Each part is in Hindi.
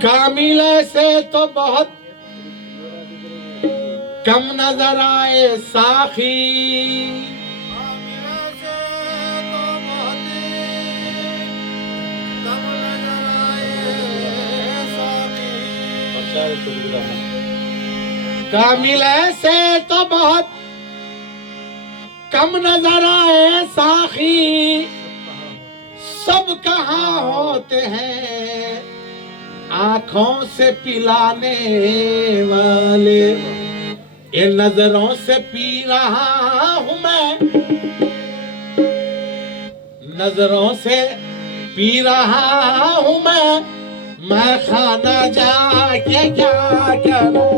कामिल से तो बहुत कम नजर आए साखी, कामिल से तो बहुत कम नजर आए साखी, सब कहाँ होते हैं आंखों से पिलाने वाले। ये नजरों से पी रहा हूं मैं, नजरों से पी रहा हूं मैं खाना जाके क्या करूं।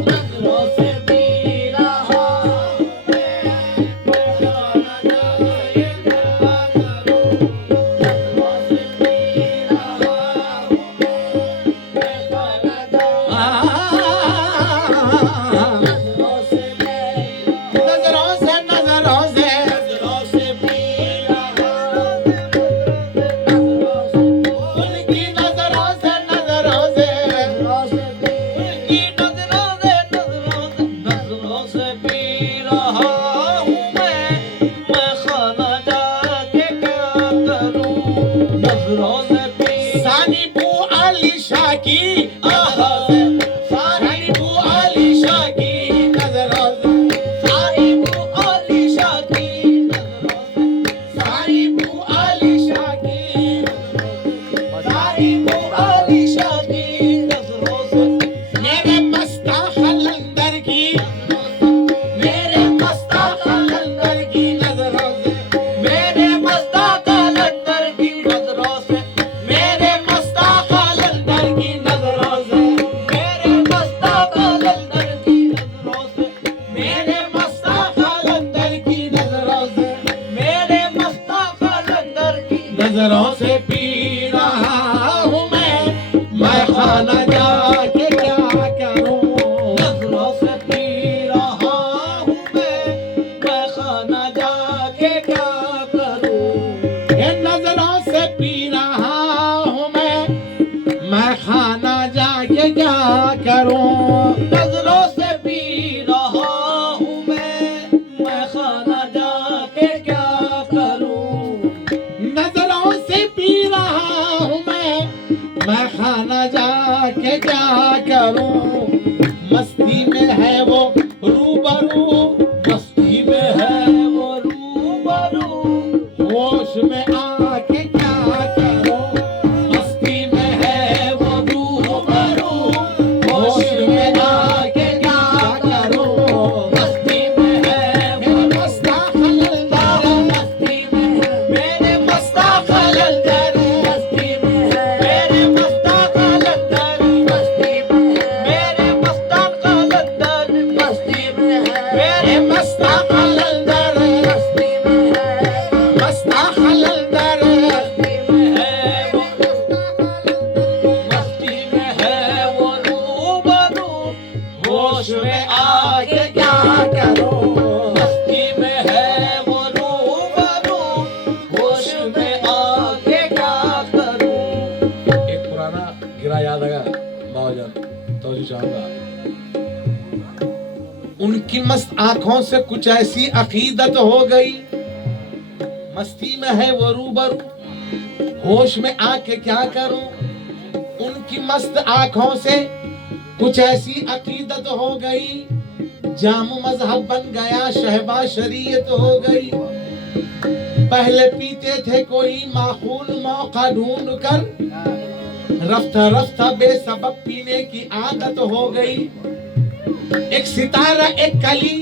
नजरों से पी रहा हूं मैं खाना जाके क्या करूं। नजरों से पी रहा हूं मैं खाना जाके नजरों से पी रहा हूं मैं खाना जाके क्या करूं। नजरों से पी रहा हूं मैं खाना जाके क्या करूं। ये नजरों से पी रहा हूं मैं खाना जाके क्या करूं। नजरों से पी रहा हूं मैं खाना जाके क्या करूं। नजरों से पी रहा हूं मैं खाना जाके क्या करूं। मस्ती में है वो रूबरू, मस्ती में है वो रूबरू, होश में आके क्या करूं। मस्ती में है वो रूबरू, होश में आके क्या करूं। मस्ती में है वो मस्ता खलंदर, मस्ती में है मेरे मस्ता खलंदर, मस्ती में है मेरे मस्ता खलंदर, मस्ती में है मेरे मस्ता खलंदर, मस्ती में है मेरे मस्ता खलंदर, मस्ती में है मस्ता खलंदर, मस्ती में है वो मस्ती में है वो रूबरू, होश में आके क्या करूं। मस्ती में है वो रूबरू, होश में आके क्या करूं। एक पुराना गिरा याद आया बावजन तो चाहूंगा। उनकी मस्त आंखों से कुछ ऐसी अकीदत हो गई, मस्ती में है वो रूबरू, होश में आके क्या करूं। उनकी मस्त आंखों से कुछ ऐसी अकीदत हो गई, जाम मजहब बन गया, शहबा शरीयत हो गई। पहले पीते थे कोई माखूल मौका ढूंढ कर, रफ्ता रफ्ता बेसबब पीने की आदत हो गई। एक सितारा एक कली,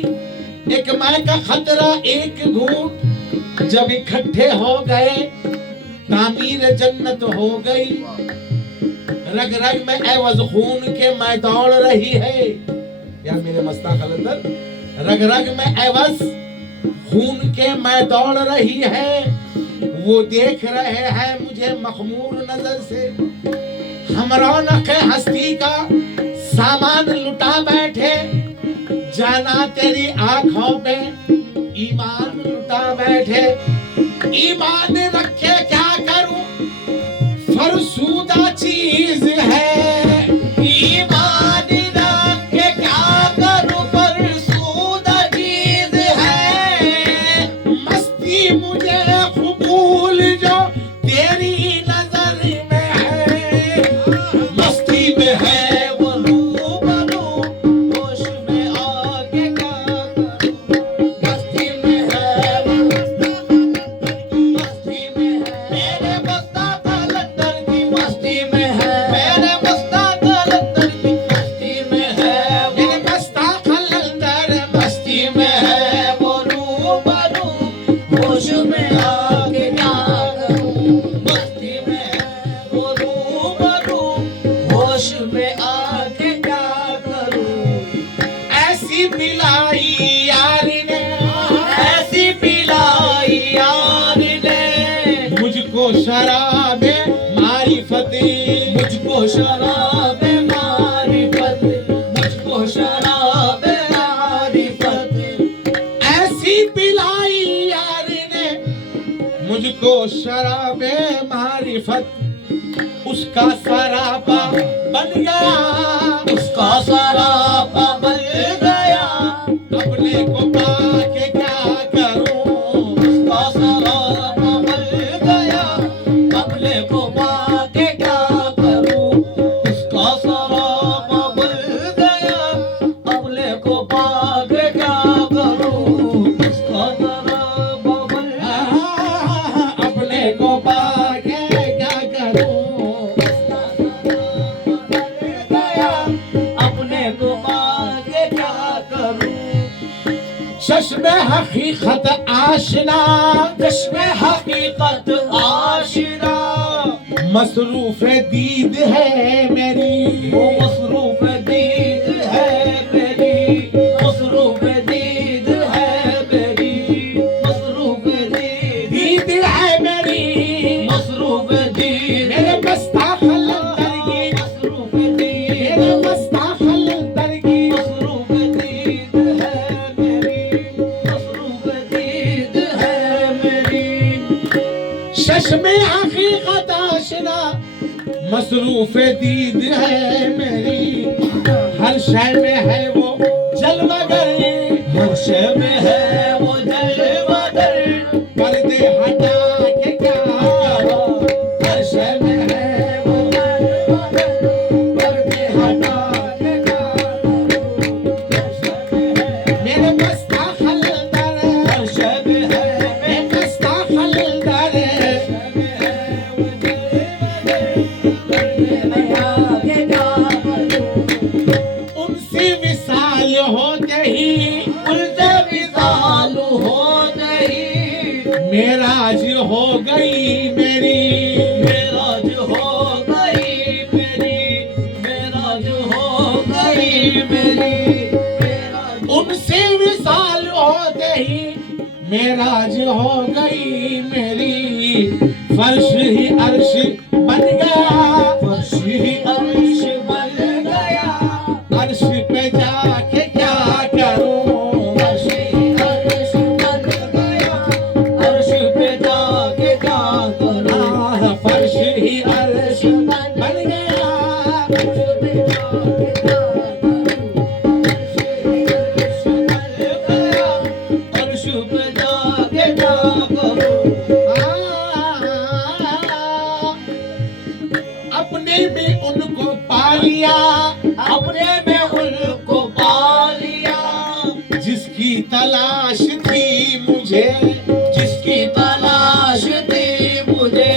एक मैं का खतरा एक घूंट, जब इकट्ठे हो गए तामीर जन्नत हो गई। रग रग में एवज खून के मैं दौड़ रही है, या मेरे मस्ता खलंदर, रग रग में एवज खून के मैं दौड़ रही है। वो देख रहे हैं मुझे मखमूर नजर से, हम रौनक हस्ती का सामान लुटा बैठे, जाना तेरी आंखों पे ईमान लुटा बैठे। ईमान रखे क्या करूं, फरसूदा चीज है शराब मारिफत, मुझको शराब मारिफत, मुझको शराब मारिफत, ऐसी पिलाई यार ने मुझको शराब मारिफत, उसका सरापा बन गया, उसका सरापा बन गया, अपने को पाके क्या करूं, उसका सरापा बन गया, अपने को पाके क्या करूं, उसका सरापा बन गया, अपने को पाके क्या करूं, उसका सरापा बन अपने को पाके क्या करूं, गया, अपने को पाके क्या करूं, चश्मे हकीकत आशना, चश्मे हकीकत आशिना, मसरूफ दीद है मेरी, वो मसरूफ दीद है मेरी, मसरूफ दीद है मेरी, मसरूफ दीद है मेरी, मसरूफ दीद, मेरे मस्ताखल अंदर की, मसरूफ दीद, मेरे मस्ताखल अंदर की, मसरूफ दीद है मेरी, मसरूफ दीद है मेरी, चश्मे हकीकत आशना, मसरूफ दीद है मेरी, हर शय में है वो जलवागर, हर शय में है वो जलवागर, पर्दे हटा के क्या करूं, हर शय में है वो जलवागर, पर्दे हटा के क्या करूं, हर शय में है, मेरे मस्ताखल अंदर, हर शय में है, मेरे मस्ताखल अंदर, उनसे विसाल होते ही, उनसे विशाल होते ही, मेराज हो गई मेरी, मेराज हो गई मेरी, मेराज हो गई मेरी, मेराज उनसे विसाल होते ही मेराज हो गई मेरी, फर्श ही अर्श बन गया, फर्श ही अर्श बन गया, अर्श पे जाके क्या करूं, अर्श ही अर्श बन गया, अर्श पे जाके क्या करूं, फर्श ही अर्श बन गया, अर्श पे जाके क्या करूं, अर्श पे जाके क्या करूं, अपने में उनको पा लिया, अपने में उनको पा लिया, जिसकी तलाश थी मुझे, जिसकी तलाश थी मुझे,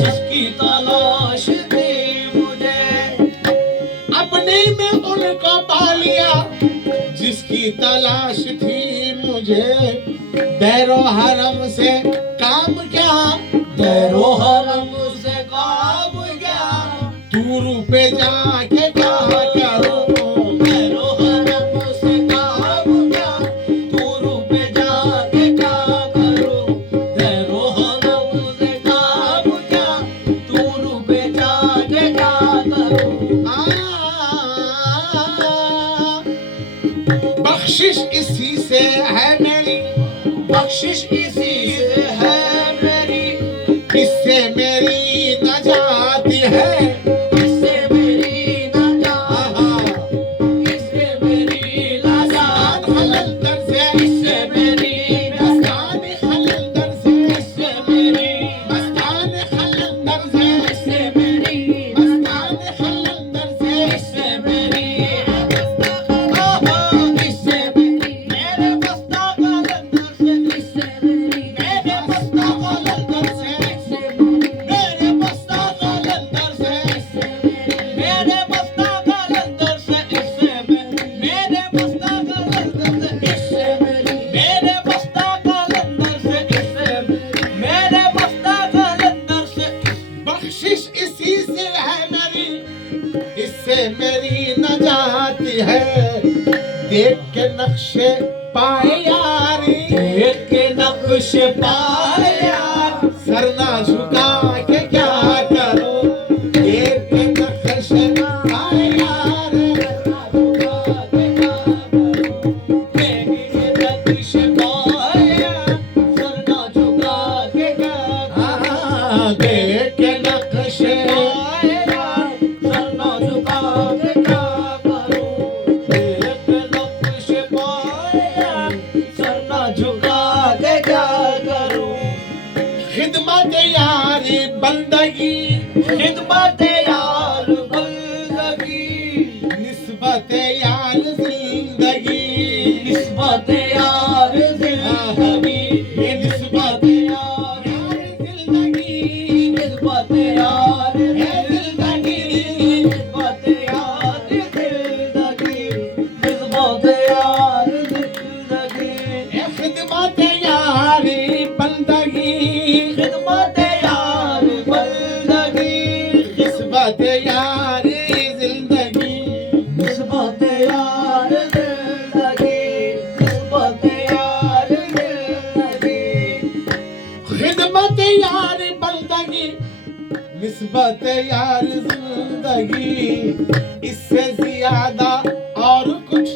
जिसकी तलाश थी मुझे, अपने में उनको पा लिया, जिसकी तलाश थी मुझे, दैरो हरम से काम क्या, दैरो हरम से काम क्या, दूर पे जाके क्या करूं, दैरो हरम से काम क्या, दूर पे जाके क्या करूं, दैरो हरम से काम क्या, दूर पे जाके क्या करूं, बख्शिश इसी से है मेरी, बख्शिश इसी से है मेरी, इससे मेरी नजात है, इससे मेरी नजात, इससे मेरी नजात, खलंदर से, इससे मेरी मस्तान खलंदर से, इससे मेरी मस्तान खलंदर से, इससे मेरी मस्तान खलंदर से, इससे मेरी इससे मेरी मेरे मस्ता कलंदर से, इससे मेरी मेरे मस्ता कलंदर से, इससे मेरी मेरे मस्ता कलंदर से, इससे मेरी मेरे मस्ता कलंदर से, इससे मेरी मेरे मस्ता कलंदर से, इससे मेरी मेरे मस्ता कलंदर से, इससे मेरी मेरे मस्ता कलंदर से, बख्शिश इसी से है मेरी, इससे मेरी नजात है, देख के नक्शे पाए यारी, देख के नक्श पाया, सर ना झुका देख के नक्शे आया सर ना झुका के क्या करूं देख नक्शे पाया सर ना झुका के क्या करूं खिदमत यारी बंदगी खिदमत यार बंदगी निस्बत यार जिंदगी निस्बत यार जिंदगी ये निस्बत यार जिंदगी निस्बत यार है जिंदगी निस्बत यार जिंदगी निस्बत यार जिंदगी ये खिदमत यारी बंदगी खिदमत यार बंदगी निस्बत यारी जिंदगी निस्बत यार जिंदगी निस्बत यार जिंदगी खिदमत यार बंदगी निस्बत यार जिंदगी इससे ज्यादा और कुछ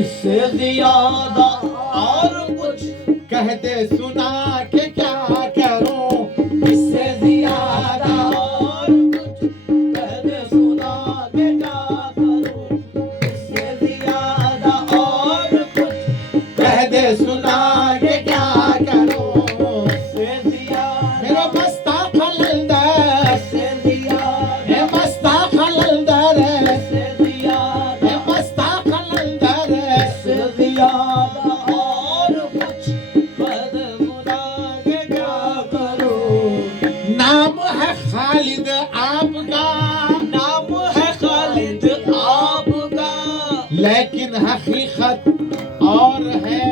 इससे ज्यादा और कुछ कहते सुना के क्या करूं इससे ज्यादा और कुछ कहते सुना के क्या करूं इससे ज्यादा और कुछ कहते सुना के क्या करूं इससे ज्यादा मेरे मस्ता खलंदर इससे ज्यादा हे मस्ता खलंदर इससे ज्यादा हे मस्ता खलंदर इससे ज्यादा और कुछ कहते सुना के क्या करूं नाम है खालिद आपका नाम है खालिद आपका लेकिन हकीकत और है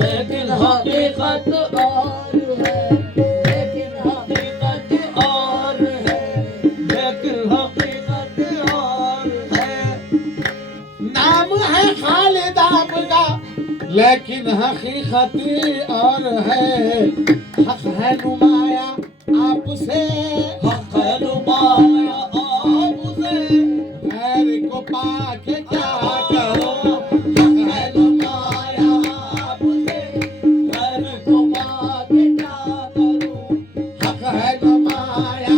लेकिन हकीकत और है लेकिन हकीकत और है लेकिन हकीकत और है नाम है खालिद आपका लेकिन हकीकत और है हक है नुमाया आपसे हक है नुमाया आपसे गैर को पाके क्या करो हक है नुमाया आपसे घर को पाके क्या करूं हक है नुमाया